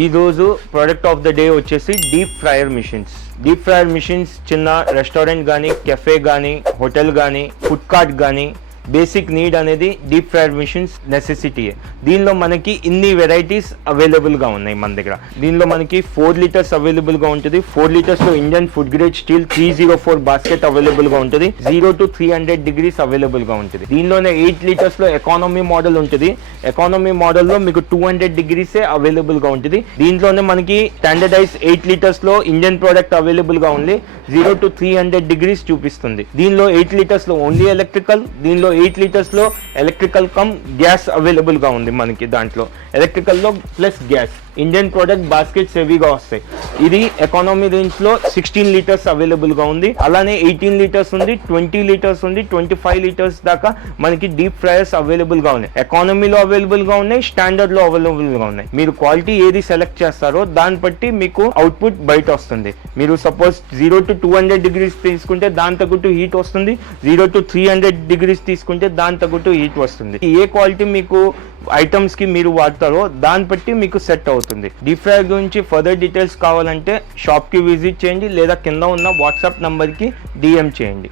ఈ రోజు product of the day వచ్చేసి deep fryer machines. Deep fryer machines చిన్న రెస్టారెంట్ కానీ, కెఫే కానీ, హోటల్ కానీ, ఫుడ్ కార్ట్ కానీ బేసిక్ నీడ్ అనేది డీప్ ఫ్రైయర్ మిషన్స్ నెసెసిటీ. దీనిలో మనకి ఇన్ని వెరైటీస్ అవైలబుల్గా ఉన్నాయి మన దగ్గర. దీనిలో మనకి 4 లీటర్స్ అవైలబుల్గా ఉంటుంది. 4 లీటర్స్లో Indian food grade steel 304 basket అవైలబుల్గా ఉంటుంది. 0 to 300 degrees అవైలబుల్గా ఉంటుంది. దీనిలోనే 8 లీటర్స్లో ఎకానమీ మోడల్ ఉంటుంది. ఎకానమీ మోడల్లో మీకు 200 degrees అవైలబుల్గా ఉంటుంది. దీంట్లోనే మనకి స్టాండర్డైజ్ 8 లీటర్స్లో ఇండియన్ ప్రోడక్ట్ అవైలబుల్గా ఉంది. 0 to 300 degrees చూపిస్తుంది. దీనిలో 8 లీటర్స్లో ఓన్లీ ఎలక్ట్రికల్, దీనిలో 8 లీటర్స్లో ఎలక్ట్రికల్ కమ్ గ్యాస్ అవైలబుల్గా ఉంది మనకి. దాంట్లో ఎలక్ట్రికల్లో plus gas Indian product baskets హెవీగా వస్తాయి. ఇది ఎకానమీ రేంజ్లో 16 లీటర్స్ అవైలబుల్గా ఉంది. అలానే 18 లీటర్స్ ఉంది, 20 లీటర్స్ ఉంది, 25 లీటర్స్ దాకా మనకి డీప్ ఫ్రైయర్స్ అవైలబుల్గా ఉన్నాయి. ఎకానమీలో అవైలబుల్గా ఉన్నాయి, స్టాండర్డ్లో అవైలబుల్గా ఉన్నాయి. మీరు క్వాలిటీ ఏది సెలెక్ట్ చేస్తారో దాన్ని బట్టి మీకు అవుట్పుట్ బయట వస్తుంది. మీరు సపోజ్ 0 to 200 degrees తీసుకుంటే దాని తగ్గట్టు హీట్ వస్తుంది. 0 to 300 degrees తీసుకుంటే దాని తగ్గట్టు హీట్ వస్తుంది. ఏ క్వాలిటీ మీకు ఐటమ్స్ కి మీరు వాడతారో దాన్ని బట్టి మీకు సెట్ అవుతుంది. డీప్ ఫ్రైయర్ గురించి ఫర్దర్ డీటెయిల్స్ కావాలంటే షాప్ కి విజిట్ చేయండి, లేదా కింద ఉన్న వాట్సాప్ నంబర్ కి DM చేయండి.